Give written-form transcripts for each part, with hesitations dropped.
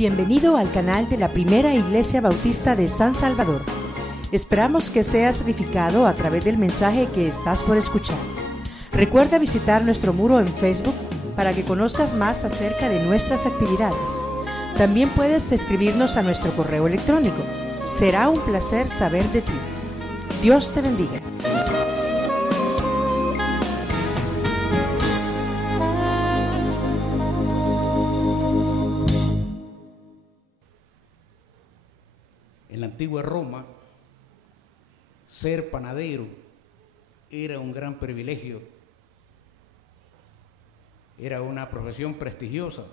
Bienvenido al canal de la Primera Iglesia Bautista de San Salvador. Esperamos que seas edificado a través del mensaje que estás por escuchar. Recuerda visitar nuestro muro en Facebook para que conozcas más acerca de nuestras actividades. También puedes escribirnos a nuestro correo electrónico. Será un placer saber de ti. Dios te bendiga. En la antigua Roma, ser panadero era un gran privilegio, era una profesión prestigiosa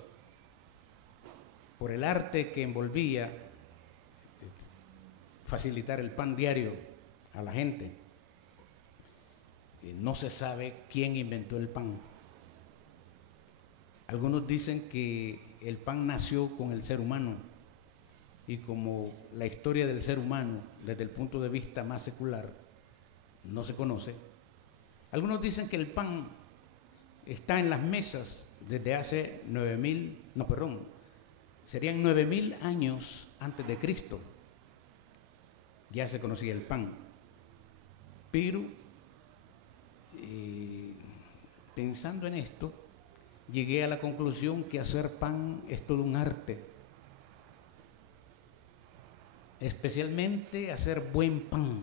por el arte que envolvía facilitar el pan diario a la gente. No se sabe quién inventó el pan. Algunos dicen que el pan nació con el ser humano, y como la historia del ser humano desde el punto de vista más secular no se conoce, algunos dicen que el pan está en las mesas desde hace 9.000 años antes de Cristo. Ya se conocía el pan, pero pensando en esto, llegué a la conclusión que hacer pan es todo un arte, especialmente hacer buen pan,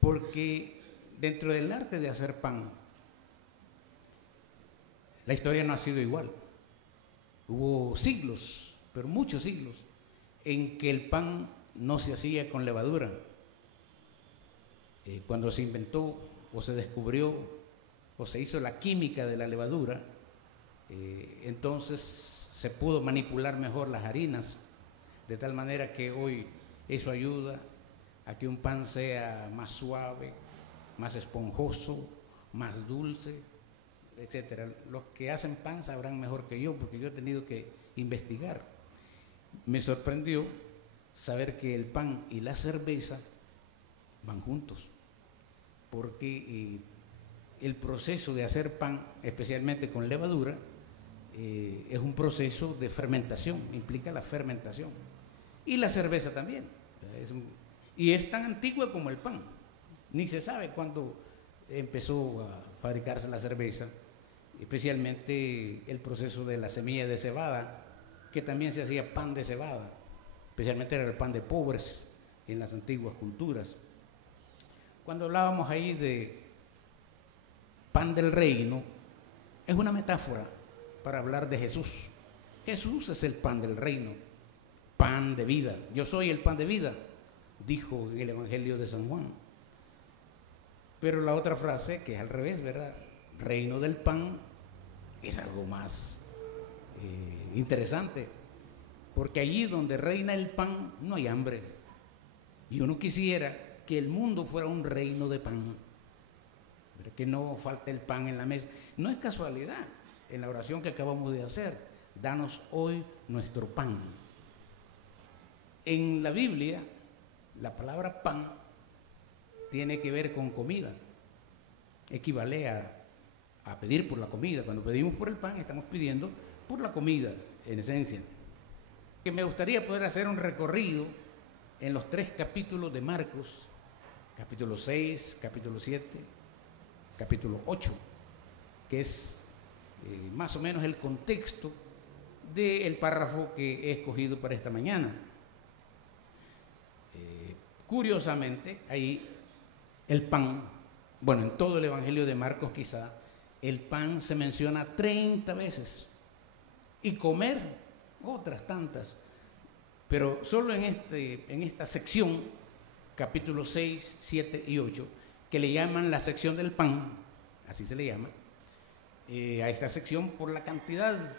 porque dentro del arte de hacer pan, la historia no ha sido igual. Hubo siglos, pero muchos siglos, en que el pan no se hacía con levadura. Cuando se inventó o se descubrió o se hizo la química de la levadura, entonces se pudo manipular mejor las harinas, de tal manera que hoy eso ayuda a que un pan sea más suave, más esponjoso, más dulce, etcétera. Los que hacen pan sabrán mejor que yo, porque yo he tenido que investigar. Me sorprendió saber que el pan y la cerveza van juntos, porque el proceso de hacer pan, especialmente con levadura, es un proceso de fermentación, implica la fermentación. Y la cerveza también. Y es tan antigua como el pan. Ni se sabe cuándo empezó a fabricarse la cerveza, especialmente el proceso de la semilla de cebada, que también se hacía pan de cebada, especialmente era el pan de pobres en las antiguas culturas. Cuando hablábamos ahí de pan del reino, es una metáfora para hablar de Jesús. Jesús es el pan del reino, pan de vida. Yo soy el pan de vida, dijo en el Evangelio de San Juan. Pero la otra frase, que es al revés, ¿verdad? Reino del pan, es algo más interesante, porque allí donde reina el pan no hay hambre. Y uno quisiera que el mundo fuera un reino de pan, que no falte el pan en la mesa. No es casualidad, en la oración que acabamos de hacer, danos hoy nuestro pan. En la Biblia, la palabra pan tiene que ver con comida, equivale a pedir por la comida. Cuando pedimos por el pan, estamos pidiendo por la comida, en esencia. Que me gustaría poder hacer un recorrido en los 3 capítulos de Marcos, capítulo 6, capítulo 7, capítulo 8, que es más o menos el contexto del párrafo que he escogido para esta mañana. Curiosamente, ahí el pan, bueno, en todo el Evangelio de Marcos quizá, el pan se menciona 30 veces y comer otras tantas, pero solo en esta sección, capítulos 6, 7 y 8, que le llaman la sección del pan, así se le llama, a esta sección por la cantidad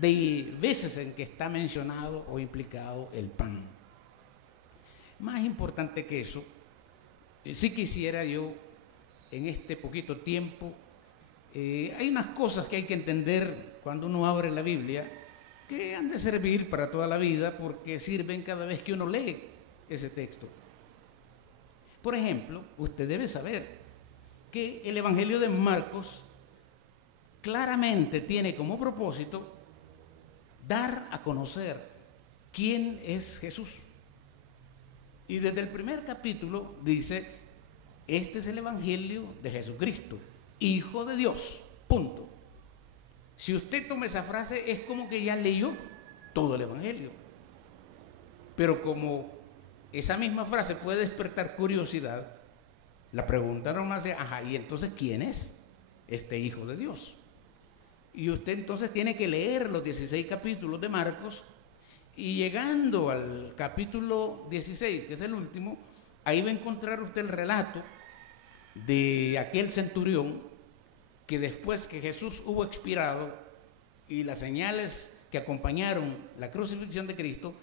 de veces en que está mencionado o implicado el pan. Más importante que eso, sí quisiera yo, en este poquito tiempo, hay unas cosas que hay que entender cuando uno abre la Biblia, que han de servir para toda la vida, porque sirven cada vez que uno lee ese texto. Por ejemplo, usted debe saber que el Evangelio de Marcos claramente tiene como propósito dar a conocer quién es Jesús. Y desde el primer capítulo dice, este es el Evangelio de Jesucristo, Hijo de Dios, punto. Si usted toma esa frase, es como que ya leyó todo el Evangelio. Pero como esa misma frase puede despertar curiosidad, la pregunta no hace, ajá, ¿y entonces quién es este Hijo de Dios? Y usted entonces tiene que leer los 16 capítulos de Marcos, y llegando al capítulo 16, que es el último, ahí va a encontrar usted el relato de aquel centurión que después que Jesús hubo expirado y las señales que acompañaron la crucifixión de Cristo,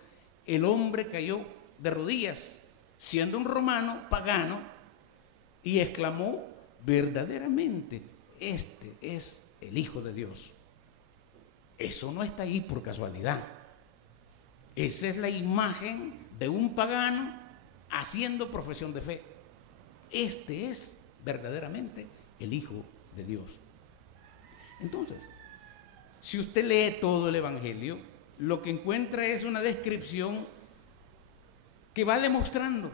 el hombre cayó de rodillas, siendo un romano pagano, y exclamó, verdaderamente, este es el Hijo de Dios. Eso no está ahí por casualidad. Esa es la imagen de un pagano haciendo profesión de fe. Este es verdaderamente el Hijo de Dios. Entonces, si usted lee todo el Evangelio, lo que encuentra es una descripción que va demostrando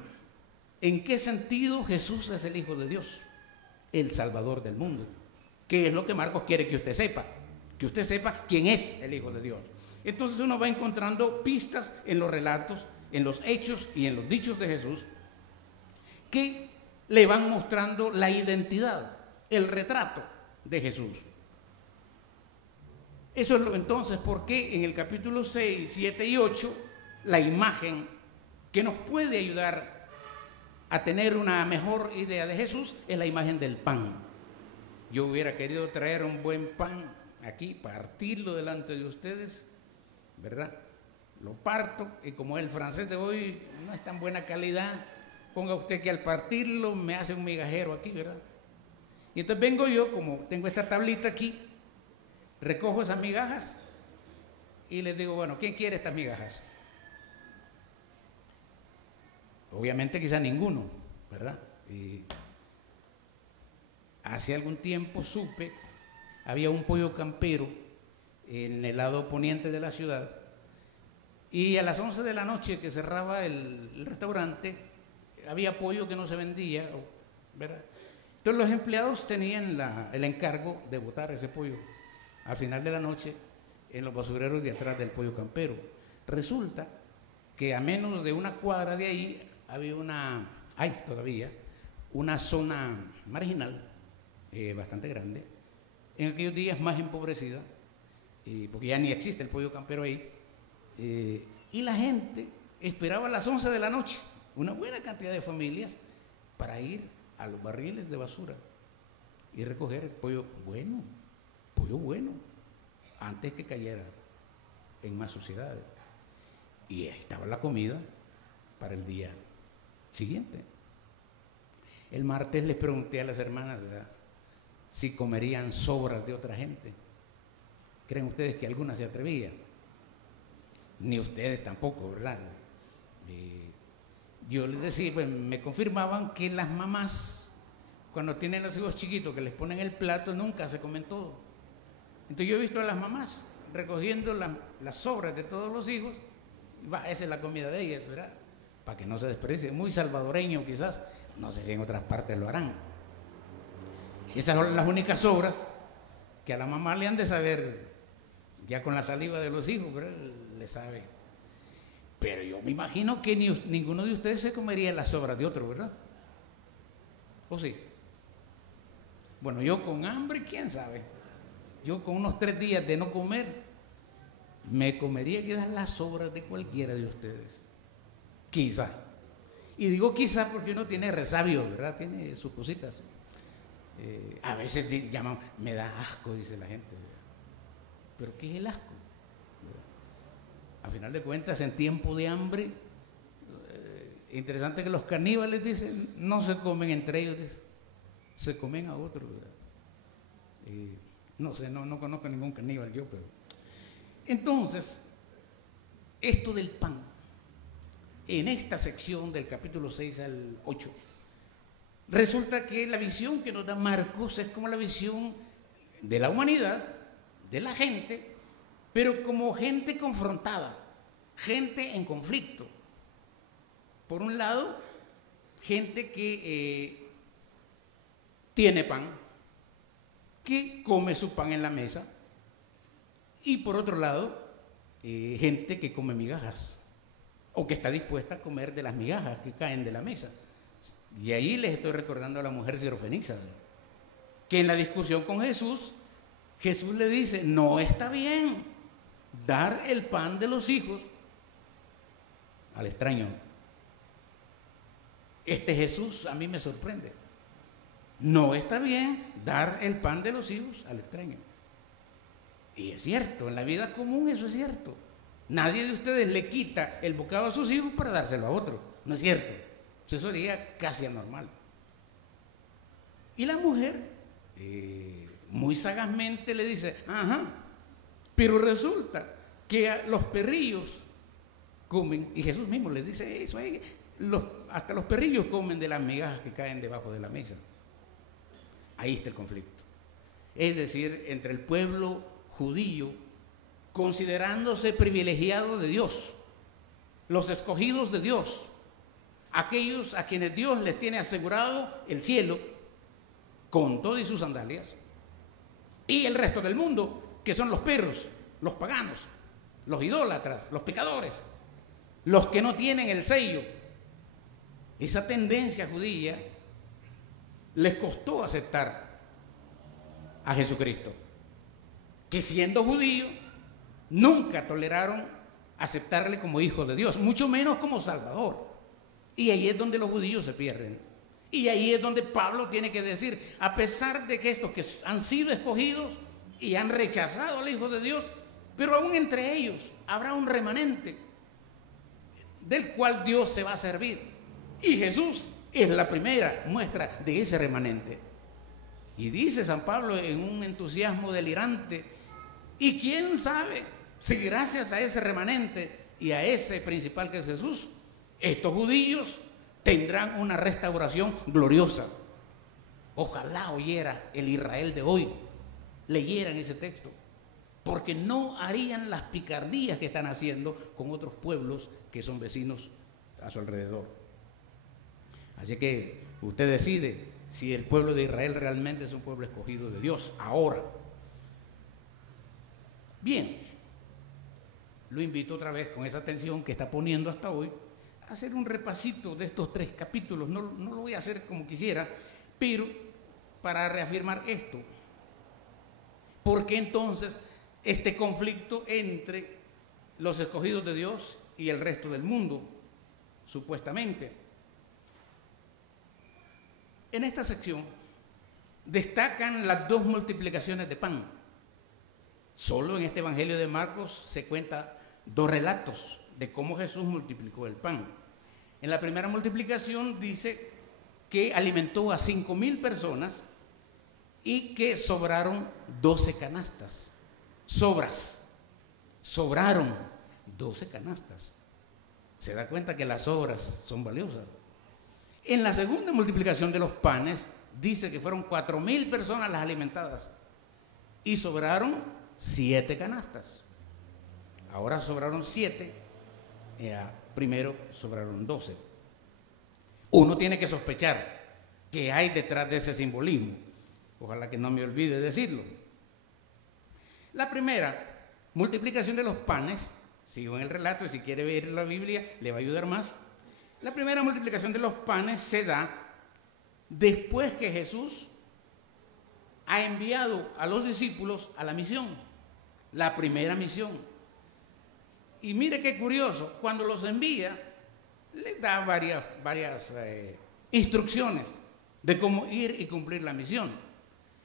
en qué sentido Jesús es el Hijo de Dios, el Salvador del mundo, que es lo que Marcos quiere que usted sepa quién es el Hijo de Dios. Entonces uno va encontrando pistas en los relatos, en los hechos y en los dichos de Jesús que le van mostrando la identidad, el retrato de Jesús. Eso es lo entonces porque en el capítulo 6, 7 y 8 la imagen que nos puede ayudar a tener una mejor idea de Jesús es la imagen del pan. Yo hubiera querido traer un buen pan aquí, partirlo delante de ustedes, ¿verdad? Lo parto y como el francés de hoy no es tan buena calidad, ponga usted que al partirlo me hace un migajero aquí, ¿verdad? Y entonces vengo yo, como tengo esta tablita aquí, recojo esas migajas y les digo, bueno, ¿quién quiere estas migajas? Obviamente quizá ninguno, ¿verdad? Y hace algún tiempo supe, había un pollo campero en el lado poniente de la ciudad, y a las 11 de la noche que cerraba el restaurante, había pollo que no se vendía, ¿verdad? Entonces los empleados tenían el encargo de botar ese pollo al final de la noche en los basureros de atrás del pollo campero. Resulta que a menos de una cuadra de ahí había hay todavía una zona marginal bastante grande, en aquellos días más empobrecida, porque ya ni existe el pollo campero ahí, y la gente esperaba a las 11 de la noche, una buena cantidad de familias, para ir a los barriles de basura y recoger el pollo bueno, antes que cayera en más suciedades. Y ahí estaba la comida para el día siguiente. El martes les pregunté a las hermanas, ¿verdad?, si comerían sobras de otra gente. ¿Creen ustedes que alguna se atrevía? Ni ustedes tampoco, ¿verdad? Yo les decía, pues me confirmaban que las mamás, cuando tienen los hijos chiquitos que les ponen el plato, nunca se comen todo. Entonces yo he visto a las mamás recogiendo las sobras de todos los hijos, y esa es la comida de ellas, ¿verdad? Para que no se desprecie. Muy salvadoreño quizás, no sé si en otras partes lo harán. Esas son las únicas sobras que a la mamá le han de saber, ya con la saliva de los hijos, ¿verdad?, le sabe. Pero yo me imagino que ninguno de ustedes se comería las sobras de otro, ¿verdad? ¿O sí? Bueno, yo con hambre, quién sabe. Yo con unos 3 días de no comer, me comería quizás las sobras de cualquiera de ustedes. Quizá. Y digo quizá porque uno tiene resabio, ¿verdad? Tiene sus cositas. A veces llaman, me da asco, dice la gente. ¿Pero qué es el asco? A final de cuentas, en tiempo de hambre, interesante que los caníbales, dicen, no se comen entre ellos, dicen, se comen a otros. No sé, no conozco ningún caníbal yo, pero... Entonces, esto del pan, en esta sección del capítulo 6 al 8, resulta que la visión que nos da Marcos es como la visión de la humanidad, de la gente, pero como gente confrontada, gente en conflicto. Por un lado, gente que tiene pan, que come su pan en la mesa, y por otro lado, gente que come migajas, o que está dispuesta a comer de las migajas que caen de la mesa. Y ahí les estoy recordando a la mujer sirofenisa, que en la discusión con Jesús, Jesús le dice, no está bien dar el pan de los hijos al extraño. Este Jesús a mí me sorprende. No está bien dar el pan de los hijos al extraño. Y es cierto, en la vida común eso es cierto. Nadie de ustedes le quita el bocado a sus hijos para dárselo a otro. No es cierto. Eso sería casi anormal. Y la mujer, muy sagazmente le dice, ajá, pero resulta que los perrillos comen, y Jesús mismo les dice eso, hasta los perrillos comen de las migajas que caen debajo de la mesa. Ahí está el conflicto. Es decir, entre el pueblo judío, considerándose privilegiado de Dios, los escogidos de Dios, aquellos a quienes Dios les tiene asegurado el cielo, con todo y sus sandalias, y el resto del mundo, que son los perros, los paganos, los idólatras, los pecadores, los que no tienen el sello. Esa tendencia judía les costó aceptar a Jesucristo, que siendo judío nunca toleraron aceptarle como hijo de Dios, mucho menos como Salvador. Y ahí es donde los judíos se pierden. Y ahí es donde Pablo tiene que decir, a pesar de que estos que han sido escogidos y han rechazado al Hijo de Dios, pero aún entre ellos habrá un remanente del cual Dios se va a servir. Y Jesús es la primera muestra de ese remanente. Y dice San Pablo en un entusiasmo delirante, y quién sabe si gracias a ese remanente y a ese principal que es Jesús, estos judíos tendrán una restauración gloriosa. Ojalá oyera el Israel de hoy, leyeran ese texto, porque no harían las picardías que están haciendo con otros pueblos que son vecinos a su alrededor. Así que usted decide si el pueblo de Israel realmente es un pueblo escogido de Dios ahora. Bien, lo invito otra vez con esa atención que está poniendo hasta hoy a hacer un repasito de estos 3 capítulos. No lo voy a hacer como quisiera, pero para reafirmar esto. ¿Por qué entonces este conflicto entre los escogidos de Dios y el resto del mundo, supuestamente? En esta sección destacan las 2 multiplicaciones de pan. Solo en este Evangelio de Marcos se cuentan 2 relatos de cómo Jesús multiplicó el pan. En la primera multiplicación dice que alimentó a 5,000 personas y que sobraron 12 canastas. Sobraron 12 canastas. Se da cuenta que las sobras son valiosas. En la segunda multiplicación de los panes dice que fueron 4,000 personas las alimentadas y sobraron 7 canastas. Ahora sobraron 7, primero sobraron 12. Uno tiene que sospechar qué hay detrás de ese simbolismo. Ojalá que no me olvide decirlo. La primera multiplicación de los panes, sigo en el relato y si quiere ver la Biblia le va a ayudar más. La primera multiplicación de los panes se da después que Jesús ha enviado a los discípulos a la misión, la primera misión. Y mire qué curioso, cuando los envía, les da varias instrucciones de cómo ir y cumplir la misión.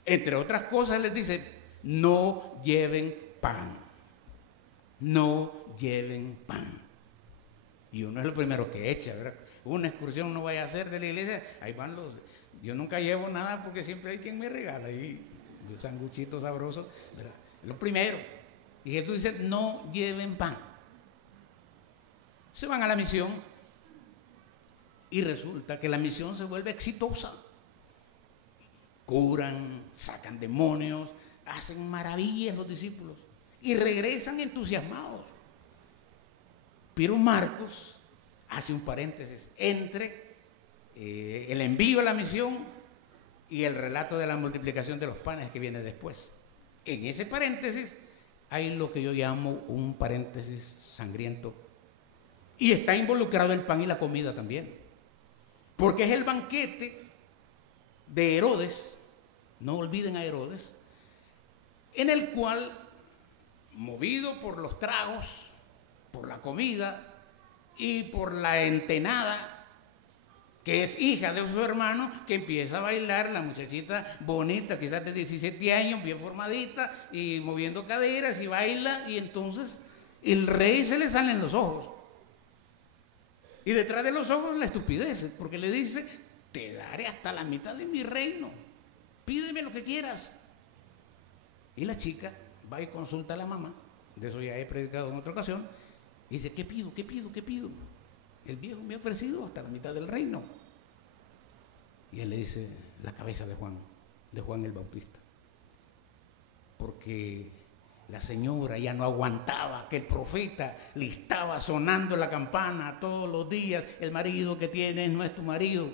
Entre otras cosas les dice, no lleven pan, no lleven pan. Y uno es lo primero que echa, ¿verdad? Una excursión no vaya a hacer de la iglesia, ahí van los... Yo nunca llevo nada porque siempre hay quien me regala ahí un sanguchito sabroso, ¿verdad? Lo primero. Y Jesús dice, no lleven pan. Se van a la misión y resulta que la misión se vuelve exitosa. Curan, sacan demonios, hacen maravillas los discípulos. y regresan entusiasmados. Pero Marcos hace un paréntesis entre el envío a la misión y el relato de la multiplicación de los panes que viene después. En ese paréntesis hay lo que yo llamo un paréntesis sangriento, y está involucrado el pan y la comida también, porque es el banquete de Herodes, no olviden a Herodes, en el cual, movido por los tragos, por la comida y por la entenada, que es hija de su hermano, que empieza a bailar, la muchachita bonita, quizás de 17 años, bien formadita, y moviendo caderas, y baila, y entonces el rey se le salen los ojos. Y detrás de los ojos la estupidez, porque le dice, te daré hasta la mitad de mi reino, pídeme lo que quieras. Y la chica va y consulta a la mamá, de eso ya he predicado en otra ocasión, y dice, ¿qué pido? ¿Qué pido? ¿Qué pido? El viejo me ha ofrecido hasta la mitad del reino. Y él le dice, la cabeza de Juan el Bautista. Porque la señora ya no aguantaba que el profeta le estaba sonando la campana todos los días. El marido que tiene no es tu marido.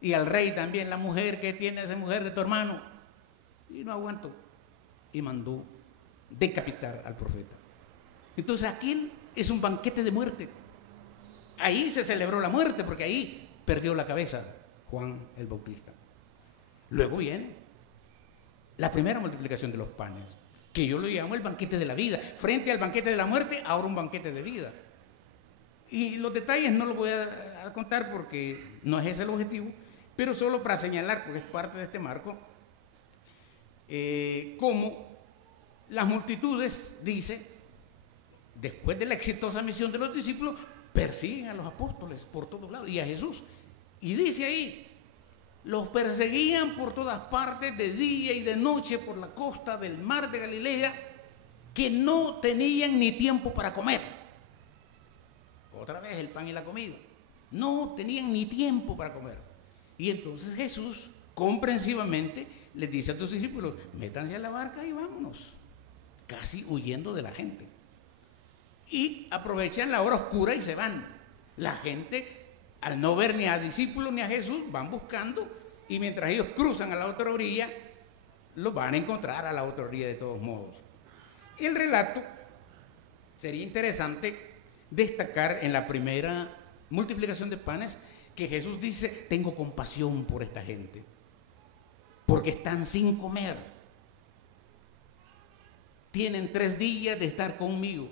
Y al rey también, la mujer que tiene esa mujer de tu hermano. Y no aguantó. Y mandó decapitar al profeta. Entonces aquel es un banquete de muerte. Ahí se celebró la muerte, porque ahí perdió la cabeza Juan el Bautista. Luego viene la primera multiplicación de los panes, que yo lo llamo el banquete de la vida. Frente al banquete de la muerte, ahora un banquete de vida. Y los detalles no los voy a contar porque no es ese el objetivo, pero solo para señalar, porque es parte de este marco, cómo las multitudes, dice, después de la exitosa misión de los discípulos, persiguen a los apóstoles por todos lados y a Jesús. Y dice ahí, los perseguían por todas partes, de día y de noche, por la costa del mar de Galilea, que no tenían ni tiempo para comer. Otra vez el pan y la comida. No tenían ni tiempo para comer. Y entonces Jesús, comprensivamente, les dice a sus discípulos, métanse a la barca y vámonos, casi huyendo de la gente. Y aprovechan la hora oscura y se van. La gente, al no ver ni a discípulos ni a Jesús, van buscando, y mientras ellos cruzan a la otra orilla, los van a encontrar a la otra orilla de todos modos. El relato sería interesante destacar en la primera multiplicación de panes que Jesús dice, tengo compasión por esta gente, porque están sin comer. Tienen 3 días de estar conmigo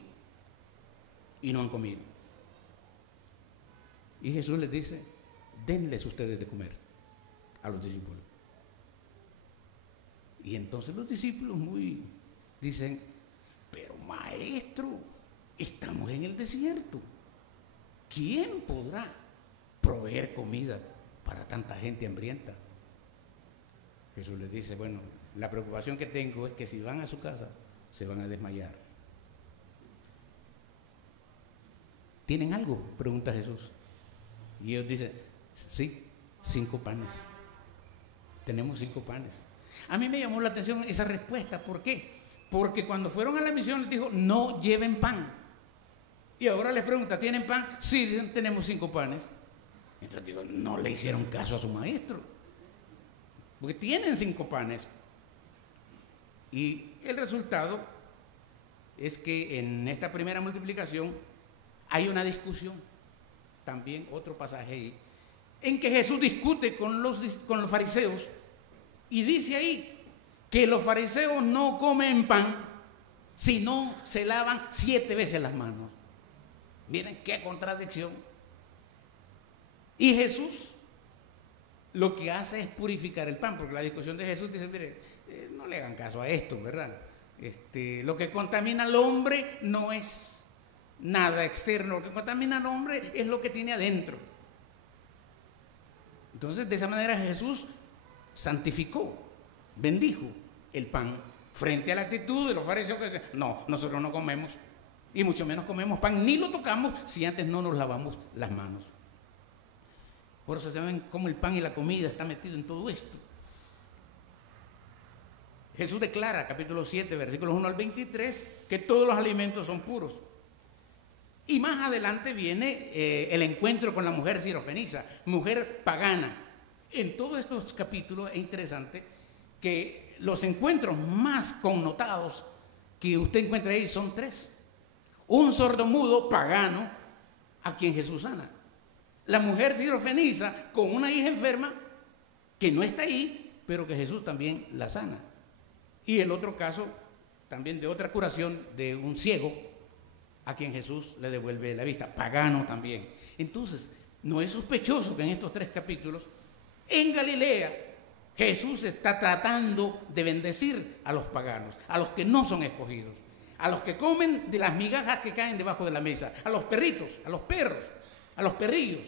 y no han comido. Y Jesús les dice, denles ustedes de comer a los discípulos. Y entonces los discípulos dicen, pero maestro, estamos en el desierto. ¿Quién podrá proveer comida para tanta gente hambrienta? Jesús les dice, bueno, la preocupación que tengo es que si van a su casa, se van a desmayar. ¿Tienen algo?, pregunta Jesús. Y ellos dicen, sí, 5 panes. Tenemos 5 panes. A mí me llamó la atención esa respuesta. ¿Por qué? Porque cuando fueron a la misión les dijo, no lleven pan. Y ahora les pregunta, ¿tienen pan? Sí, dicen, tenemos 5 panes. Entonces digo, no le hicieron caso a su maestro, porque tienen 5 panes. Y el resultado es que en esta primera multiplicación hay una discusión, también otro pasaje ahí, en que Jesús discute con los fariseos, y dice ahí que los fariseos no comen pan, sino se lavan 7 veces las manos. Miren qué contradicción. Y Jesús lo que hace es purificar el pan, porque la discusión de Jesús dice, mire, no le hagan caso a esto, ¿verdad? Lo que contamina al hombre no es nada externo, lo que contamina al hombre es lo que tiene adentro. Entonces, de esa manera Jesús santificó, bendijo el pan frente a la actitud de los fariseos que dicen, no, nosotros no comemos, y mucho menos comemos pan, ni lo tocamos si antes no nos lavamos las manos. Por eso se ven cómo el pan y la comida está metido en todo esto. Jesús declara, capítulo 7, versículos 1 al 23, que todos los alimentos son puros. Y más adelante viene el encuentro con la mujer sirofenisa, mujer pagana. En todos estos capítulos es interesante que los encuentros más connotados que usted encuentra ahí son tres. Un sordomudo pagano a quien Jesús sana. La mujer sirofenisa con una hija enferma que no está ahí, pero que Jesús también la sana. Y el otro caso también de otra curación de un ciego a quien Jesús le devuelve la vista, pagano también. Entonces, no es sospechoso que en estos tres capítulos, en Galilea, Jesús está tratando de bendecir a los paganos, a los que no son escogidos, a los que comen de las migajas que caen debajo de la mesa, a los perritos, a los perros, a los perrillos.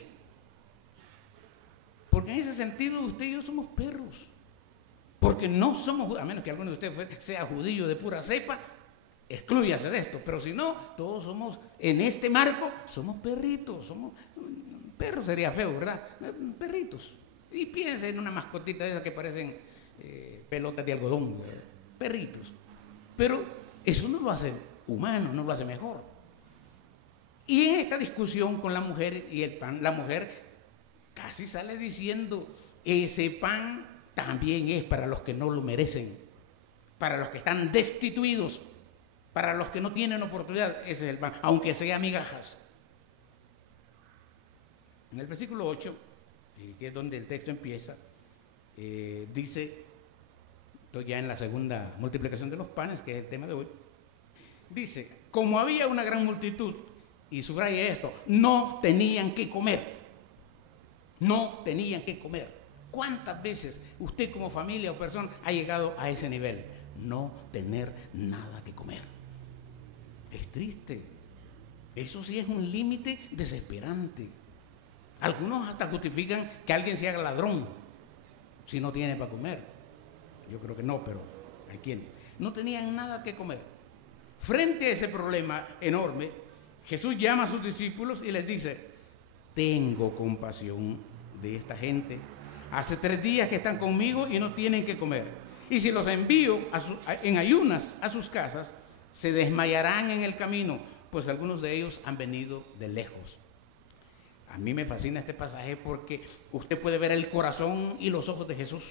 Porque en ese sentido usted y yo somos perros. Porque no somos, a menos que alguno de ustedes sea judío de pura cepa, exclúyase de esto. Pero si no, todos somos, en este marco, somos perritos. Perro sería feo, ¿verdad? Perritos. Y piensa en una mascotita de esas que parecen pelotas de algodón, ¿verdad? Perritos. Pero eso no lo hace humano, no lo hace mejor. Y en esta discusión con la mujer y el pan, la mujer casi sale diciendo, ese pan también es para los que no lo merecen, para los que están destituidos, para los que no tienen oportunidad. Ese es el pan, aunque sea migajas. En el versículo 8, que es donde el texto empieza, dice, estoy ya en la segunda multiplicación de los panes, que es el tema de hoy, dice, como había una gran multitud, y subraya esto, no tenían que comer. No tenían que comer. ¿Cuántas veces usted como familia o persona ha llegado a ese nivel? No tener nada que comer. Es triste. Eso sí es un límite desesperante. Algunos hasta justifican que alguien se haga ladrón si no tiene para comer. Yo creo que no, pero hay quienes. No tenían nada que comer. Frente a ese problema enorme, Jesús llama a sus discípulos y les dice, tengo compasión de esta gente. Hace 3 días que están conmigo y no tienen que comer. Y si los envío en ayunas a sus casas, se desmayarán en el camino, pues algunos de ellos han venido de lejos. A mí me fascina este pasaje porque usted puede ver el corazón y los ojos de Jesús,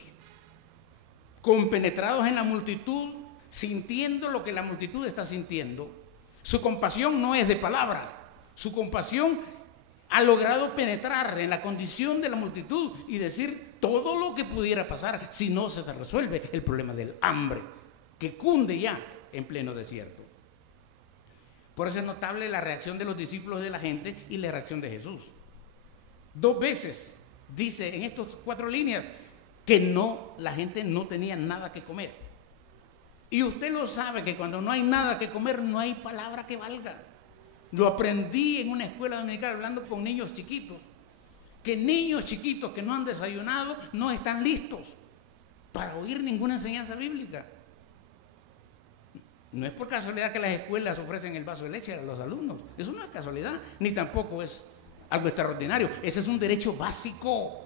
compenetrados en la multitud, sintiendo lo que la multitud está sintiendo. Su compasión no es de palabra, su compasión ha logrado penetrar en la condición de la multitud y decir todo lo que pudiera pasar si no se resuelve el problema del hambre que cunde ya en pleno desierto. Por eso es notable la reacción de los discípulos de la gente y la reacción de Jesús. 2 veces dice en estas 4 líneas que la gente no tenía nada que comer. Y usted lo sabe que cuando no hay nada que comer no hay palabra que valga. Lo aprendí en una escuela dominical hablando con niños chiquitos, que niños chiquitos que no han desayunado no están listos para oír ninguna enseñanza bíblica. No es por casualidad que las escuelas ofrecen el vaso de leche a los alumnos. Eso no es casualidad, ni tampoco es algo extraordinario. Ese es un derecho básico.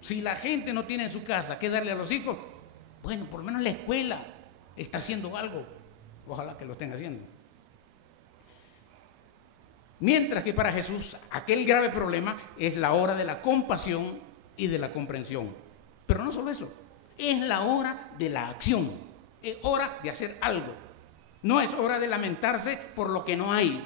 Si la gente no tiene en su casa qué darle a los hijos, bueno, por lo menos la escuela está haciendo algo. Ojalá que lo estén haciendo. Mientras que para Jesús aquel grave problema es la hora de la compasión y de la comprensión. Pero no solo eso, es la hora de la acción, es hora de hacer algo. No es hora de lamentarse por lo que no hay.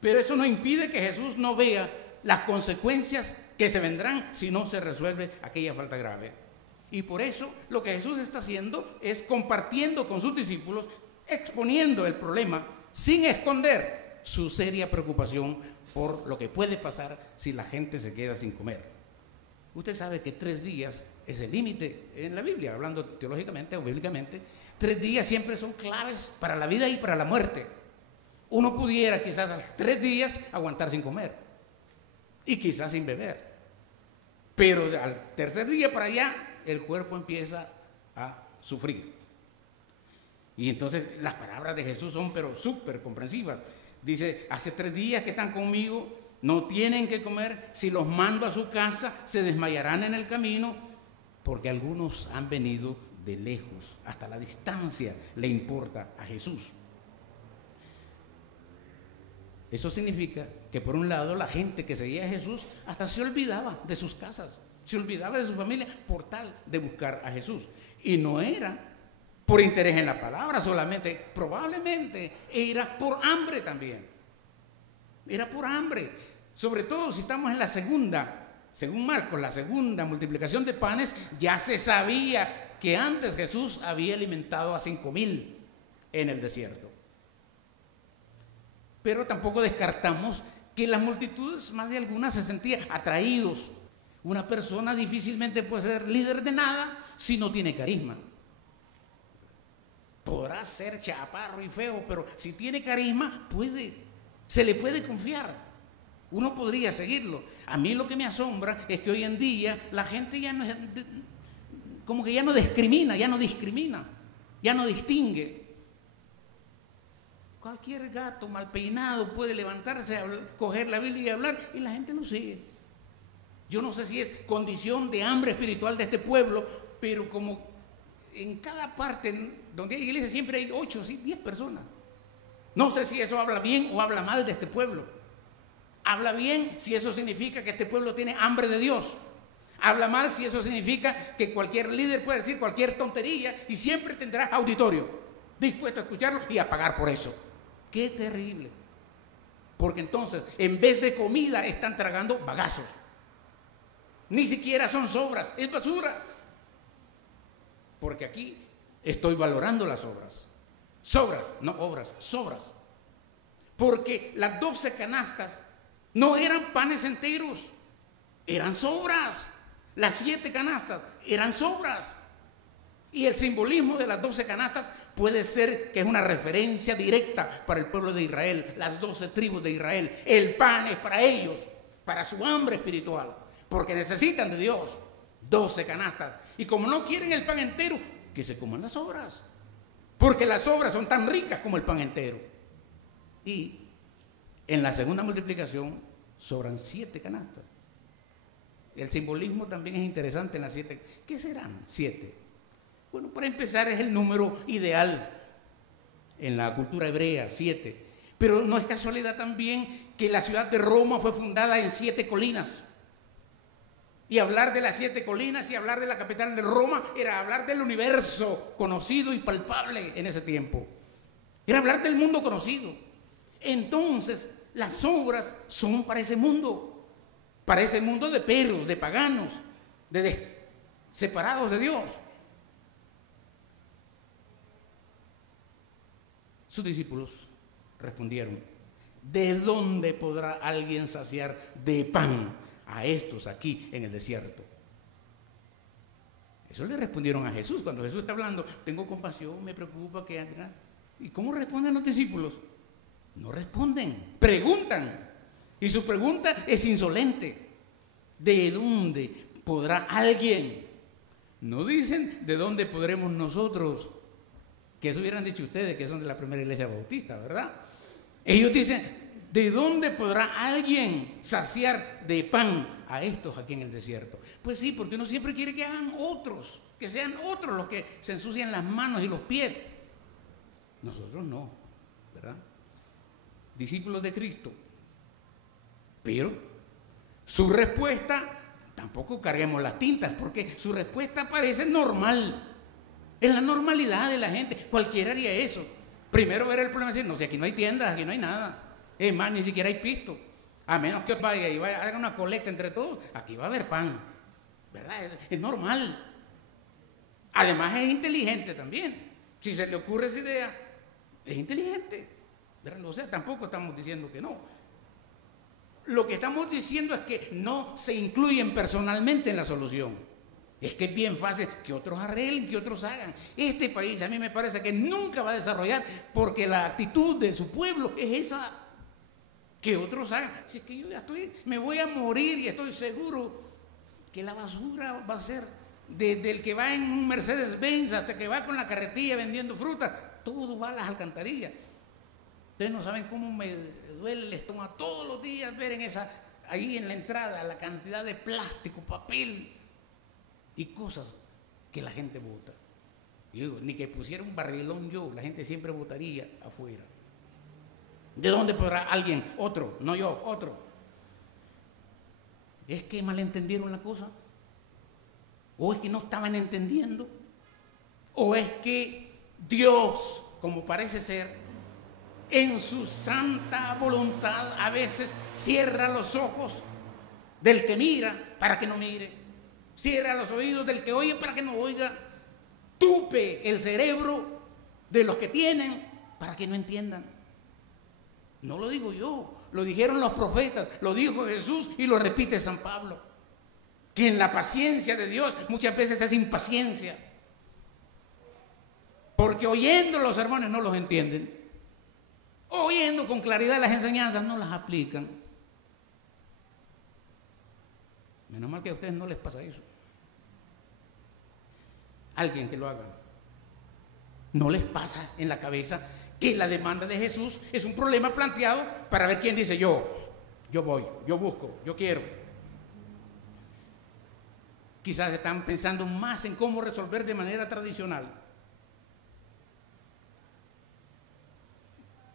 Pero eso no impide que Jesús no vea las consecuencias que se vendrán si no se resuelve aquella falta grave. Y por eso lo que Jesús está haciendo es compartiendo con sus discípulos, exponiendo el problema sin esconder su seria preocupación por lo que puede pasar si la gente se queda sin comer. Usted sabe que 3 días es el límite en la Biblia, hablando teológicamente o bíblicamente. 3 días siempre son claves para la vida y para la muerte. Uno pudiera quizás a 3 días aguantar sin comer y quizás sin beber, pero al 3er día para allá el cuerpo empieza a sufrir. Y entonces las palabras de Jesús son pero súper comprensivas. Dice, hace 3 días que están conmigo, no tienen que comer, si los mando a su casa, se desmayarán en el camino, porque algunos han venido de lejos, hasta la distancia le importa a Jesús. Eso significa que por un lado la gente que seguía a Jesús hasta se olvidaba de sus casas, se olvidaba de su familia por tal de buscar a Jesús. Y no era por interés en la palabra solamente, probablemente era por hambre también. Era por hambre, sobre todo si estamos en la segunda, según Marcos, la segunda multiplicación de panes. Ya se sabía que antes Jesús había alimentado a 5,000 en el desierto. Pero tampoco descartamos que las multitudes, más de algunas, se sentían atraídos. Una persona difícilmente puede ser líder de nada si no tiene carisma. Podrá ser chaparro y feo, pero si tiene carisma, se le puede confiar. Uno podría seguirlo. A mí lo que me asombra es que hoy en día la gente ya no es, como que ya no discrimina, ya no distingue. Cualquier gato mal peinado puede levantarse, coger la Biblia y hablar, y la gente lo sigue. Yo no sé si es condición de hambre espiritual de este pueblo, pero como en cada parte donde hay iglesia siempre hay 8, 10 personas. No sé si eso habla bien o habla mal de este pueblo. Habla bien si eso significa que este pueblo tiene hambre de Dios. Habla mal si eso significa que cualquier líder puede decir cualquier tontería y siempre tendrá auditorio dispuesto a escucharlo y a pagar por eso. ¡Qué terrible! Porque entonces, en vez de comida, están tragando bagazos. Ni siquiera son sobras, es basura. Porque aquí estoy valorando las obras. Sobras, no obras, sobras. Porque las 12 canastas no eran panes enteros, eran sobras. Las 7 canastas eran sobras. Y el simbolismo de las 12 canastas puede ser que es una referencia directa para el pueblo de Israel, las 12 tribus de Israel. El pan es para ellos, para su hambre espiritual, porque necesitan de Dios. 12 canastas. Y como no quieren el pan entero, que se coman las sobras, porque las sobras son tan ricas como el pan entero. Y en la segunda multiplicación sobran 7 canastas. El simbolismo también es interesante en las 7. ¿Qué serán 7? Bueno, para empezar es el número ideal en la cultura hebrea, 7. Pero no es casualidad también que la ciudad de Roma fue fundada en 7 colinas. Y hablar de las 7 colinas y hablar de la capital de Roma era hablar del universo conocido y palpable en ese tiempo. Era hablar del mundo conocido. Entonces, las obras son para ese mundo de perros, de paganos, separados de Dios. Sus discípulos respondieron: ¿de dónde podrá alguien saciar de pan a estos aquí en el desierto? Eso le respondieron a Jesús. Cuando Jesús está hablando, tengo compasión, me preocupa que... ¿Y cómo responden los discípulos? No responden, preguntan. Y su pregunta es insolente. ¿De dónde podrá alguien? No dicen de dónde podremos nosotros. Que eso hubieran dicho ustedes que son de la primera iglesia bautista, ¿verdad? Ellos dicen, ¿de dónde podrá alguien saciar de pan a estos aquí en el desierto? Pues sí, porque uno siempre quiere que hagan otros, que sean otros los que se ensucian las manos y los pies. Nosotros no, ¿verdad? Discípulos de Cristo. Pero su respuesta, tampoco carguemos las tintas, porque su respuesta parece normal. Es la normalidad de la gente. Cualquiera haría eso. Primero ver el problema y decir, no, si aquí no hay tiendas, aquí no hay nada. Es más, ni siquiera hay pisto. A menos que vaya y haga una colecta entre todos, aquí va a haber pan. ¿Verdad? Es normal. Además es inteligente también. Si se le ocurre esa idea, es inteligente. ¿Verdad? O sea, tampoco estamos diciendo que no. Lo que estamos diciendo es que no se incluyen personalmente en la solución. Es que es bien fácil que otros arreglen, que otros hagan. Este país a mí me parece que nunca va a desarrollar porque la actitud de su pueblo es esa, que otros hagan. Si es que yo ya me voy a morir y estoy seguro que la basura va a ser desde el que va en un Mercedes-Benz hasta que va con la carretilla vendiendo fruta, todo va a las alcantarillas. Ustedes no saben cómo me duele el estómago todos los días ver ahí en la entrada la cantidad de plástico, papel y cosas que la gente bota. Y digo, ni que pusiera un barrilón yo, la gente siempre votaría afuera. ¿De dónde podrá alguien? Otro, no yo, otro. ¿Es que malentendieron la cosa? ¿O es que no estaban entendiendo? ¿O es que Dios, como parece ser, en su santa voluntad a veces cierra los ojos del que mira para que no mire, cierra los oídos del que oye para que no oiga, tupe el cerebro de los que tienen para que no entiendan? No lo digo yo, lo dijeron los profetas, lo dijo Jesús y lo repite San Pablo, que en la paciencia de Dios muchas veces es impaciencia, porque oyendo los sermones no los entienden, oyendo con claridad las enseñanzas no las aplican. Menos mal que a ustedes no les pasa eso. Alguien que lo haga. No les pasa en la cabeza que la demanda de Jesús es un problema planteado para ver quién dice yo voy, yo busco, yo quiero. Quizás están pensando más en cómo resolver de manera tradicional.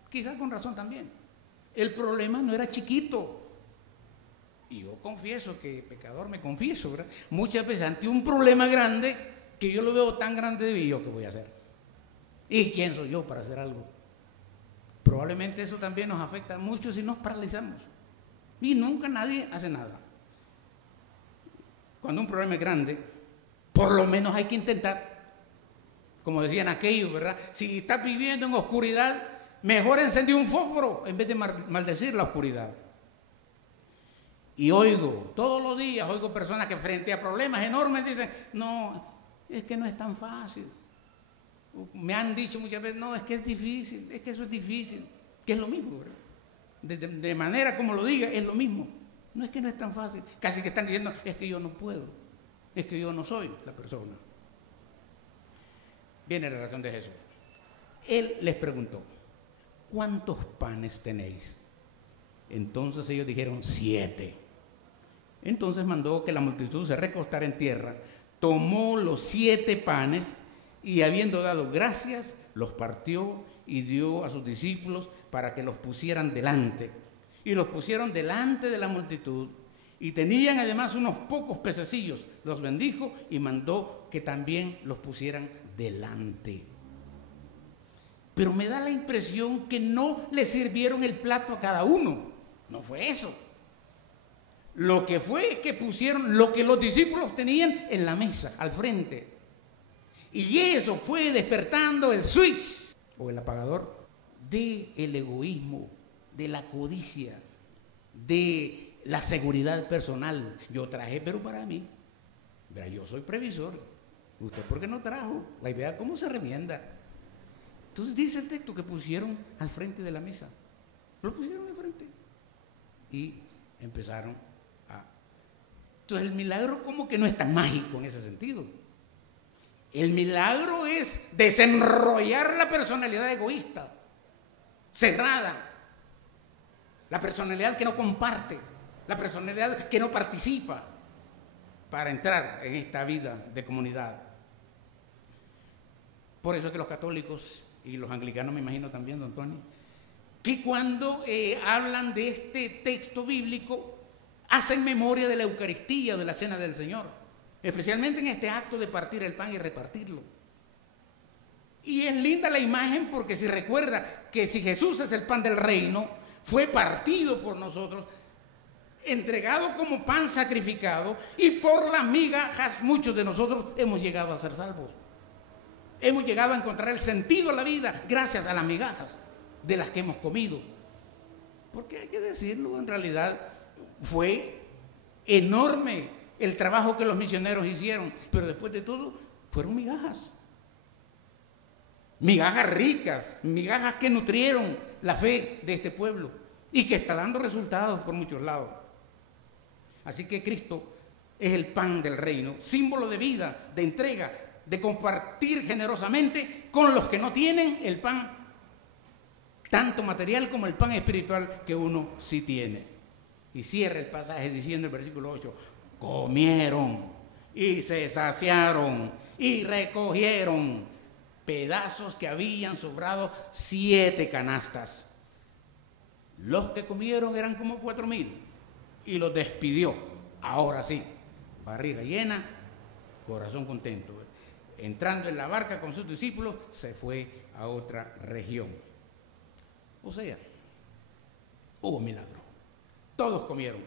Quizás con razón también. El problema no era chiquito. Y yo confieso que pecador me confieso, ¿verdad? Muchas veces ante un problema grande, que yo lo veo tan grande, ¿y yo qué voy a hacer? ¿Y quién soy yo para hacer algo? Probablemente eso también nos afecta mucho si nos paralizamos. Y nunca nadie hace nada. Cuando un problema es grande, por lo menos hay que intentar. Como decían aquellos, ¿verdad? Si estás viviendo en oscuridad, mejor encender un fósforo en vez de maldecir la oscuridad. Y oigo, todos los días oigo personas que frente a problemas enormes dicen, no, es que no es tan fácil. Me han dicho muchas veces, no, es que es difícil, es que eso es difícil, que es lo mismo, ¿verdad? De manera como lo diga, es lo mismo. No es que no es tan fácil, casi que están diciendo, es que yo no puedo, es que yo no soy la persona. Viene la razón de Jesús. Él les preguntó, ¿cuántos panes tenéis? Entonces ellos dijeron, 7. Entonces mandó que la multitud se recostara en tierra, tomó los 7 panes y habiendo dado gracias, los partió y dio a sus discípulos para que los pusieran delante. Y los pusieron delante de la multitud y tenían además unos pocos pececillos. Los bendijo y mandó que también los pusieran delante. Pero me da la impresión que no le sirvieron el plato a cada uno. No fue eso. Lo que fue es que pusieron lo que los discípulos tenían en la mesa, al frente. Y eso fue despertando el switch o el apagador del egoísmo, de la codicia, de la seguridad personal. Yo traje, pero para mí. Verá, yo soy previsor. ¿Usted por qué no trajo? Ahí vea cómo se remienda. Entonces dice el texto que pusieron al frente de la mesa. Lo pusieron al frente. Y empezaron a... Entonces el milagro como que no es tan mágico en ese sentido. El milagro es desenrollar la personalidad egoísta, cerrada, la personalidad que no comparte, la personalidad que no participa, para entrar en esta vida de comunidad. Por eso es que los católicos y los anglicanos, me imagino también, don Tony, que cuando hablan de este texto bíblico, hacen memoria de la Eucaristía, de la Cena del Señor, especialmente en este acto de partir el pan y repartirlo. Y es linda la imagen porque si recuerda que si Jesús es el pan del reino, fue partido por nosotros, entregado como pan sacrificado, y por las migajas muchos de nosotros hemos llegado a ser salvos. Hemos llegado a encontrar el sentido de la vida gracias a las migajas de las que hemos comido. Porque hay que decirlo, en realidad fue enorme el trabajo que los misioneros hicieron, pero después de todo fueron migajas. Migajas ricas, migajas que nutrieron la fe de este pueblo y que está dando resultados por muchos lados. Así que Cristo es el pan del reino, símbolo de vida, de entrega, de compartir generosamente con los que no tienen el pan, tanto material como el pan espiritual que uno sí tiene. Y cierra el pasaje diciendo el versículo 8, comieron y se saciaron y recogieron pedazos que habían sobrado 7 canastas. Los que comieron eran como 4,000 y los despidió. Ahora sí, barriga llena, corazón contento. Entrando en la barca con sus discípulos, se fue a otra región. O sea, hubo milagro. Todos comieron.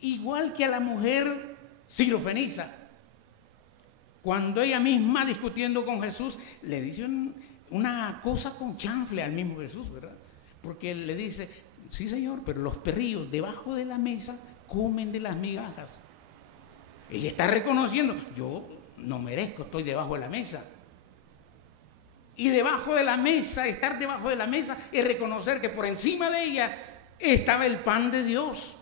Igual que a la mujer sirofenisa, cuando ella misma discutiendo con Jesús, le dice una cosa con chanfle al mismo Jesús, ¿verdad? Porque él le dice, sí señor, pero los perrillos debajo de la mesa comen de las migajas. Ella está reconociendo, yo no merezco, estoy debajo de la mesa. Y debajo de la mesa, estar debajo de la mesa es reconocer que por encima de ella estaba el pan de Dios,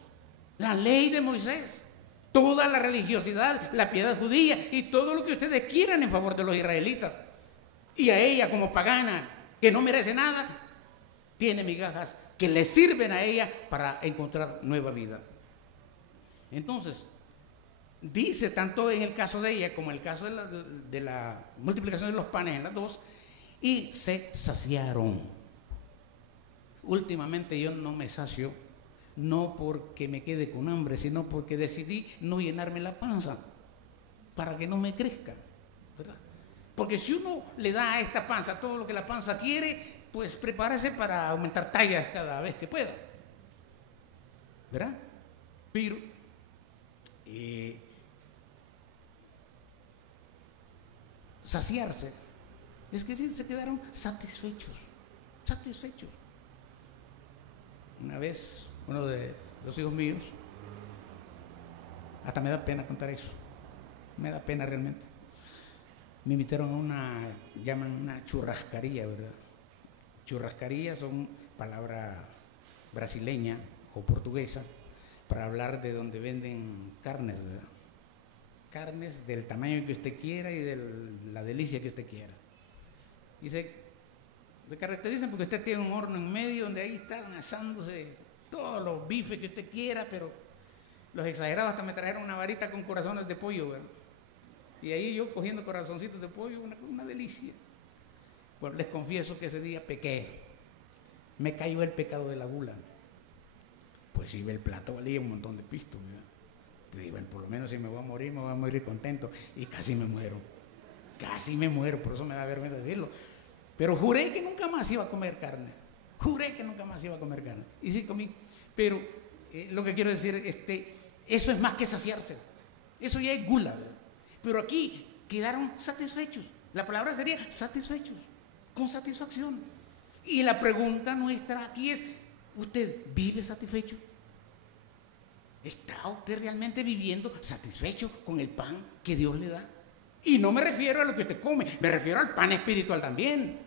la ley de Moisés, toda la religiosidad, la piedad judía y todo lo que ustedes quieran en favor de los israelitas. Y a ella como pagana, que no merece nada, tiene migajas que le sirven a ella para encontrar nueva vida. Entonces, dice tanto en el caso de ella como en el caso de la multiplicación de los panes en las dos, y se saciaron. Últimamente yo no me sacio, no porque me quede con hambre, sino porque decidí no llenarme la panza para que no me crezca, ¿verdad? Porque si uno le da a esta panza todo lo que la panza quiere, pues prepárese para aumentar tallas cada vez que pueda, ¿verdad? Pero saciarse es que sí, se quedaron satisfechos. Una vez uno de los hijos míos, hasta me da pena contar eso, me da pena realmente, me invitaron a llaman una churrascaría, ¿verdad? Churrascaría son palabra brasileña o portuguesa para hablar de donde venden carnes, ¿verdad? Carnes del tamaño que usted quiera y de la delicia que usted quiera. Y se caracterizan porque usted tiene un horno en medio donde ahí están asándose todos los bifes que usted quiera, pero los exagerados hasta me trajeron una varita con corazones de pollo, ¿verdad? Y ahí yo cogiendo corazoncitos de pollo, una delicia. Pues les confieso que ese día pequé, me cayó el pecado de la gula. Pues si el plato valía un montón de pisto, ¿verdad? Entonces, bueno, por lo menos si me voy a morir contento, y casi me muero, por eso me da vergüenza decirlo, pero juré que nunca más iba a comer carne, y sí comí, pero lo que quiero decir, eso es más que saciarse, eso ya es gula, ¿verdad? Pero aquí quedaron satisfechos, la palabra sería satisfechos, con satisfacción, y la pregunta nuestra aquí es, ¿usted vive satisfecho? ¿Está usted realmente viviendo satisfecho con el pan que Dios le da? Y no me refiero a lo que usted come, me refiero al pan espiritual también.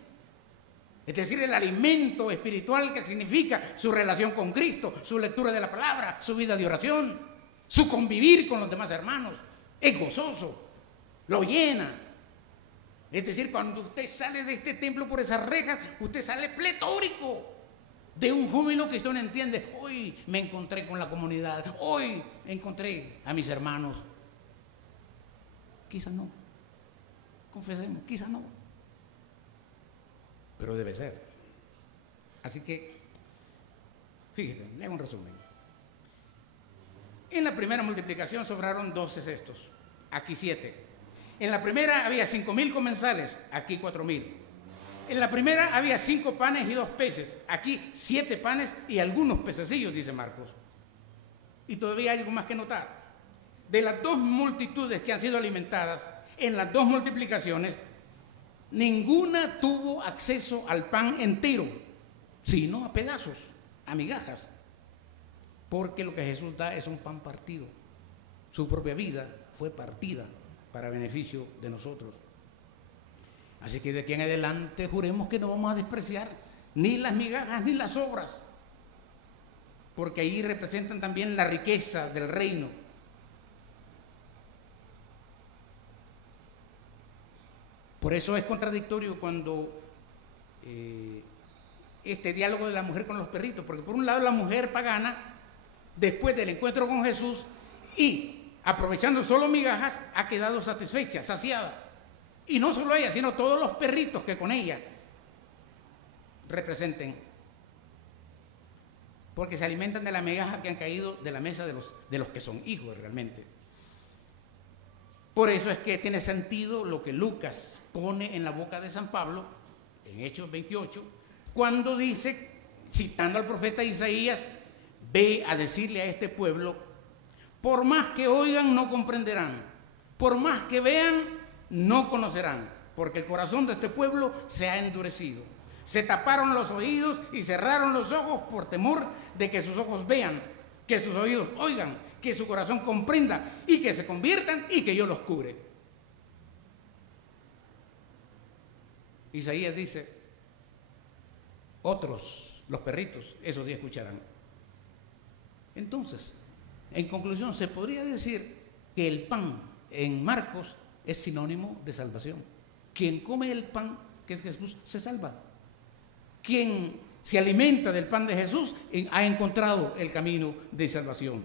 Es decir, el alimento espiritual que significa su relación con Cristo, su lectura de la palabra, su vida de oración, su convivir con los demás hermanos. Es gozoso, lo llena. Es decir, cuando usted sale de este templo por esas rejas, usted sale pletórico de un júbilo que usted no entiende. Hoy me encontré con la comunidad, hoy encontré a mis hermanos. Quizás no, confesemos, quizás no, pero debe ser. Así que, fíjense, le hago un resumen. En la primera multiplicación sobraron 12 cestos, aquí 7. En la primera había 5,000 comensales, aquí 4,000. En la primera había 5 panes y 2 peces, aquí 7 panes y algunos pececillos, dice Marcos. Y todavía hay algo más que notar. De las 2 multitudes que han sido alimentadas en las 2 multiplicaciones, ninguna tuvo acceso al pan entero, sino a pedazos, a migajas. Porque lo que Jesús da es un pan partido. Su propia vida fue partida para beneficio de nosotros. Así que de aquí en adelante juremos que no vamos a despreciar ni las migajas ni las sobras, porque ahí representan también la riqueza del reino. Por eso es contradictorio cuando este diálogo de la mujer con los perritos, porque por un lado la mujer pagana, después del encuentro con Jesús y aprovechando solo migajas, ha quedado satisfecha, saciada. Y no solo ella, sino todos los perritos que con ella representen. Porque se alimentan de la migaja que han caído de la mesa de los que son hijos realmente. Por eso es que tiene sentido lo que Lucas pone en la boca de San Pablo, en Hechos 28, cuando dice, citando al profeta Isaías, ve a decirle a este pueblo, por más que oigan no comprenderán, por más que vean no conocerán, porque el corazón de este pueblo se ha endurecido. Se taparon los oídos y cerraron los ojos por temor de que sus ojos vean, que sus oídos oigan, que su corazón comprenda y que se conviertan y que yo los cubre. Isaías dice, otros, los perritos, esos sí escucharán. Entonces, en conclusión, se podría decir que el pan en Marcos es sinónimo de salvación. Quien come el pan, que es Jesús, se salva. Quien se alimenta del pan de Jesús ha encontrado el camino de salvación.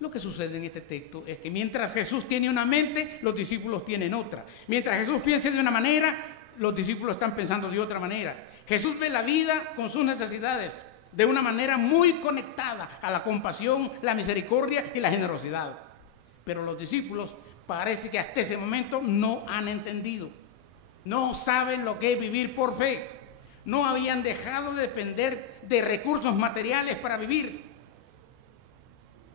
Lo que sucede en este texto es que mientras Jesús tiene una mente, los discípulos tienen otra. Mientras Jesús piensa de una manera, los discípulos están pensando de otra manera. Jesús ve la vida con sus necesidades de una manera muy conectada a la compasión, la misericordia y la generosidad. Pero los discípulos parece que hasta ese momento no han entendido. No saben lo que es vivir por fe. No habían dejado de depender de recursos materiales para vivir.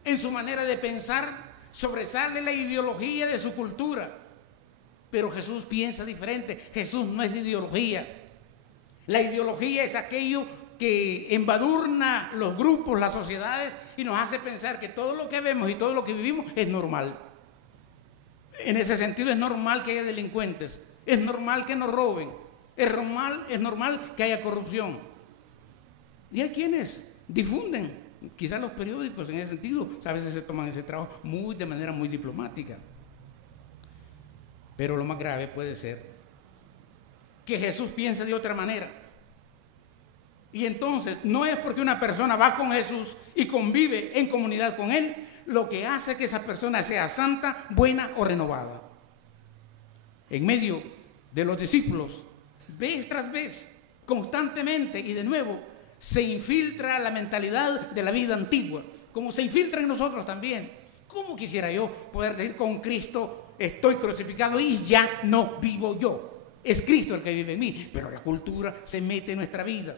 En su manera de pensar sobresale la ideología de su cultura. Pero Jesús piensa diferente. Jesús no es ideología. La ideología es aquello que embadurna los grupos, las sociedades y nos hace pensar que todo lo que vemos y todo lo que vivimos es normal. En ese sentido es normal que haya delincuentes. Es normal que nos roben, es normal que haya corrupción. Y hay quienes difunden, quizás los periódicos en ese sentido, a veces se toman ese trabajo de manera muy diplomática. Pero lo más grave puede ser que Jesús piensa de otra manera. Y entonces no es porque una persona va con Jesús y convive en comunidad con Él, lo que hace que esa persona sea santa, buena o renovada. En medio de los discípulos, vez tras vez, constantemente y de nuevo, se infiltra la mentalidad de la vida antigua, como se infiltra en nosotros también. ¿Cómo quisiera yo poder decir con Cristo estoy crucificado y ya no vivo yo? Es Cristo el que vive en mí, pero la cultura se mete en nuestra vida.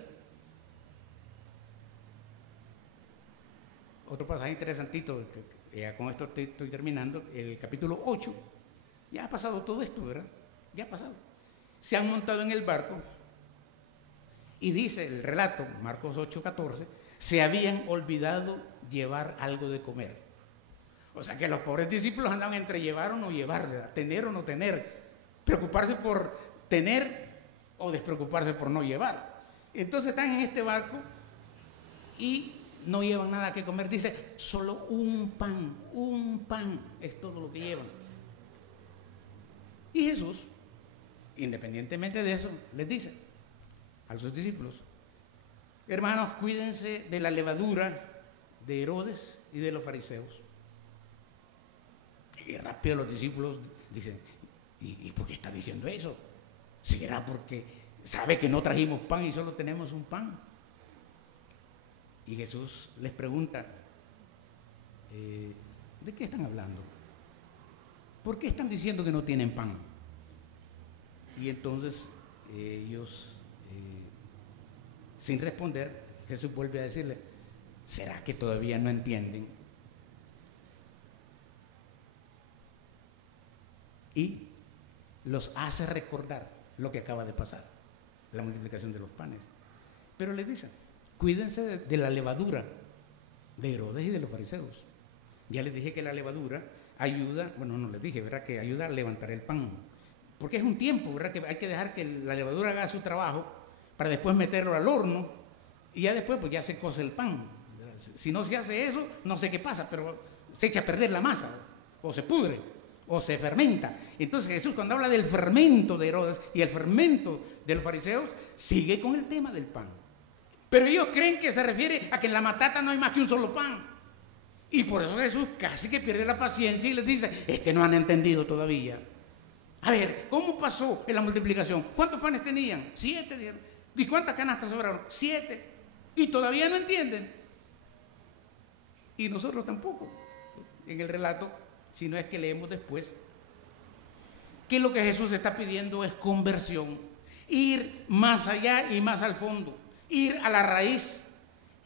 Otro pasaje interesantito, ya con esto estoy terminando, el capítulo 8. Ya ha pasado todo esto, ¿verdad? Ya ha pasado. Se han montado en el barco y dice el relato, Marcos 8:14, se habían olvidado llevar algo de comer. O sea que los pobres discípulos andaban entre llevar o no llevar, ¿verdad? Tener o no tener, preocuparse por tener o despreocuparse por no llevar. Entonces están en este barco y no llevan nada que comer. Dice, solo un pan es todo lo que llevan. Y Jesús, independientemente de eso, les dice a sus discípulos, hermanos, cuídense de la levadura de Herodes y de los fariseos. Y rápido los discípulos dicen, ¿y por qué está diciendo eso? ¿Será porque sabe que no trajimos pan y solo tenemos un pan? Y Jesús les pregunta, ¿de qué están hablando? ¿Por qué están diciendo que no tienen pan? Y entonces ellos, sin responder, Jesús vuelve a decirle, ¿será que todavía no entienden? Y los hace recordar lo que acaba de pasar, la multiplicación de los panes. Pero les dice, cuídense de la levadura de Herodes y de los fariseos. Ya les dije que la levadura ayuda, bueno, no les dije, ¿verdad? Que ayuda a levantar el pan. Porque es un tiempo, ¿verdad? Que hay que dejar que la levadura haga su trabajo para después meterlo al horno y ya después pues ya se cose el pan. Si no se hace eso, no sé qué pasa, pero se echa a perder la masa, o se pudre, o se fermenta. Entonces Jesús, cuando habla del fermento de Herodes y el fermento de los fariseos, sigue con el tema del pan. Pero ellos creen que se refiere a que en la matata no hay más que un solo pan. Y por eso Jesús casi que pierde la paciencia y les dice, es que no han entendido todavía. A ver, ¿cómo pasó en la multiplicación? ¿Cuántos panes tenían? 7, dijeron. ¿Y cuántas canastas sobraron? 7. Y todavía no entienden. Y nosotros tampoco, en el relato, si no es que leemos después, que lo que Jesús está pidiendo es conversión, ir más allá y más al fondo, ir a la raíz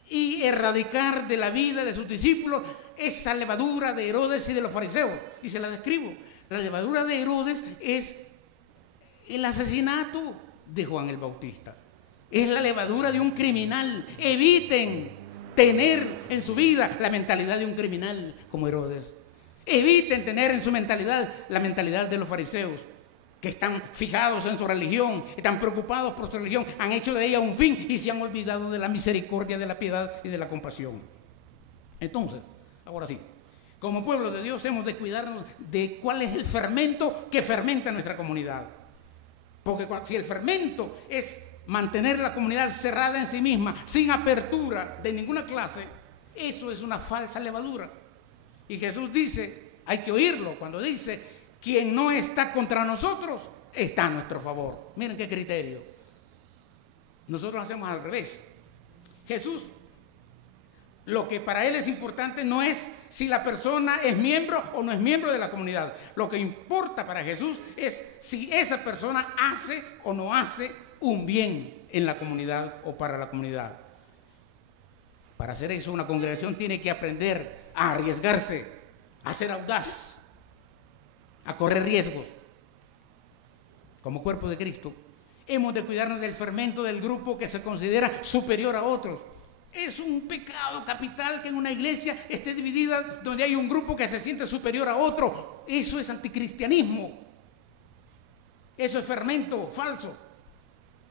y erradicar de la vida de sus discípulos esa levadura de Herodes y de los fariseos. Y se la describo. La levadura de Herodes es el asesinato de Juan el Bautista. Es la levadura de un criminal. Eviten tener en su vida la mentalidad de un criminal como Herodes. Eviten tener en su mentalidad la mentalidad de los fariseos, que están fijados en su religión, están preocupados por su religión, han hecho de ella un fin y se han olvidado de la misericordia, de la piedad y de la compasión. Entonces, ahora sí, como pueblo de Dios hemos de cuidarnos de cuál es el fermento que fermenta nuestra comunidad. Porque si el fermento es mantener la comunidad cerrada en sí misma, sin apertura de ninguna clase, eso es una falsa levadura. Y Jesús dice, hay que oírlo cuando dice, quien no está contra nosotros está a nuestro favor. Miren qué criterio. Nosotros hacemos al revés. Jesús, lo que para él es importante no es si la persona es miembro o no es miembro de la comunidad. Lo que importa para Jesús es si esa persona hace o no hace un bien en la comunidad o para la comunidad. Para hacer eso, una congregación tiene que aprender a arriesgarse, a ser audaz, a correr riesgos. Como cuerpo de Cristo, hemos de cuidarnos del fermento del grupo que se considera superior a otros. Es un pecado capital que en una iglesia esté dividida donde hay un grupo que se siente superior a otro. Eso es anticristianismo. Eso es fermento falso.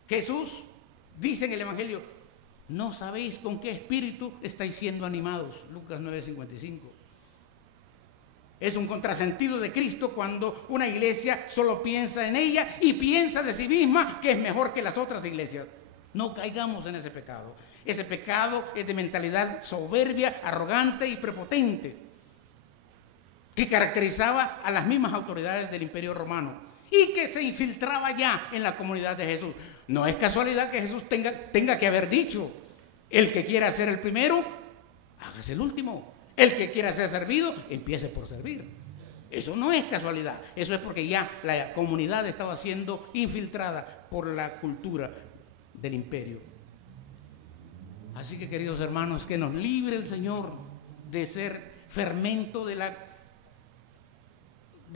Jesús dice en el Evangelio, no sabéis con qué espíritu estáis siendo animados. Lucas 9:55. Es un contrasentido de Cristo cuando una iglesia solo piensa en ella y piensa de sí misma que es mejor que las otras iglesias. No caigamos en ese pecado. Ese pecado es de mentalidad soberbia, arrogante y prepotente, que caracterizaba a las mismas autoridades del Imperio Romano y que se infiltraba ya en la comunidad de Jesús. No es casualidad que Jesús tenga que haber dicho, el que quiera ser el primero, hágase el último. El que quiera ser servido, empiece por servir. Eso no es casualidad. Eso es porque ya la comunidad estaba siendo infiltrada por la cultura del imperio. Así que, queridos hermanos, que nos libre el Señor de ser fermento de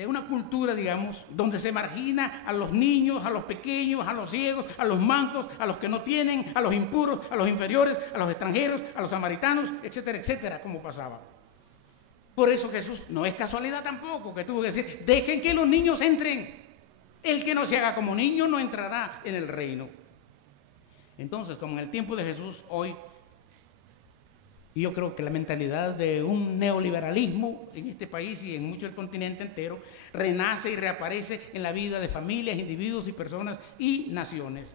una cultura, digamos, donde se margina a los niños, a los pequeños, a los ciegos, a los mancos, a los que no tienen, a los impuros, a los inferiores, a los extranjeros, a los samaritanos, etcétera, etcétera, como pasaba. Por eso Jesús, no es casualidad tampoco, que tuvo que decir, dejen que los niños entren. El que no se haga como niño no entrará en el reino. Entonces, como en el tiempo de Jesús, hoy, yo creo que la mentalidad de un neoliberalismo en este país y en mucho del continente entero renace y reaparece en la vida de familias, individuos y personas y naciones.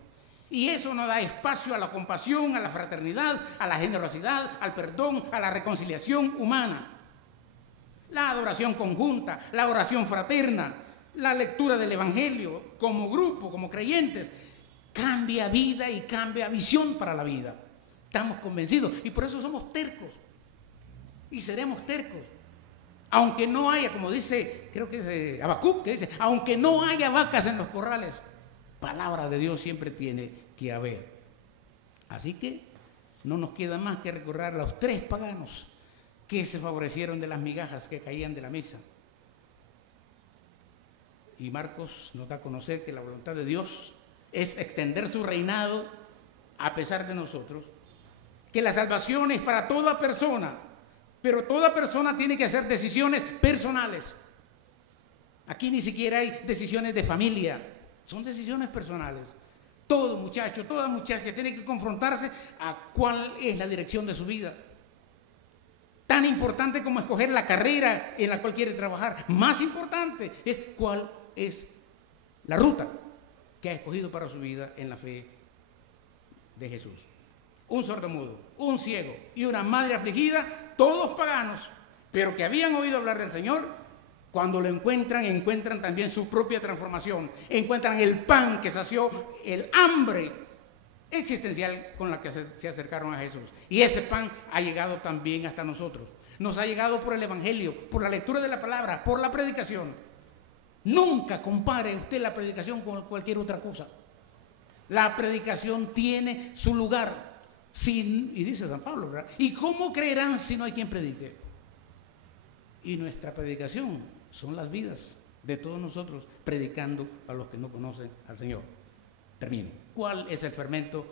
Y eso no da espacio a la compasión, a la fraternidad, a la generosidad, al perdón, a la reconciliación humana. La adoración conjunta, la oración fraterna, la lectura del Evangelio como grupo, como creyentes, cambia vida y cambia visión para la vida. Estamos convencidos y por eso somos tercos y seremos tercos. Aunque no haya, como dice, creo que es Habacuc, que dice, aunque no haya vacas en los corrales, palabra de Dios siempre tiene que haber. Así que no nos queda más que recordar a los 3 paganos que se favorecieron de las migajas que caían de la mesa. Y Marcos nos da a conocer que la voluntad de Dios es extender su reinado a pesar de nosotros, que la salvación es para toda persona, pero toda persona tiene que hacer decisiones personales. Aquí ni siquiera hay decisiones de familia, son decisiones personales. Todo muchacho, toda muchacha tiene que confrontarse a cuál es la dirección de su vida. Tan importante como escoger la carrera en la cual quiere trabajar, más importante es cuál es la ruta que ha escogido para su vida en la fe de Jesús. Un sordomudo, un ciego y una madre afligida, todos paganos, pero que habían oído hablar del Señor, Cuando lo encuentran, encuentran también su propia transformación. Encuentran el pan que sació el hambre existencial con la que se acercaron a Jesús. Y ese pan ha llegado también hasta nosotros. Nos ha llegado por el Evangelio, por la lectura de la palabra, por la predicación. Nunca compare usted la predicación con cualquier otra cosa. La predicación tiene su lugar. Y dice San Pablo, ¿verdad? ¿Y cómo creerán si no hay quien predique? Y nuestra predicación son las vidas de todos nosotros predicando a los que no conocen al Señor. Termino. ¿Cuál es el fermento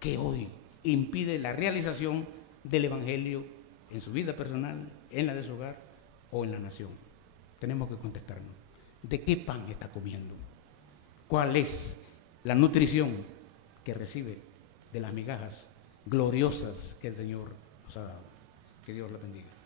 que hoy impide la realización del Evangelio en su vida personal, en la de su hogar o en la nación? Tenemos que contestarnos. ¿De qué pan está comiendo? ¿Cuál es la nutrición que recibe de las migajas gloriosas que el Señor nos ha dado? Que Dios la bendiga.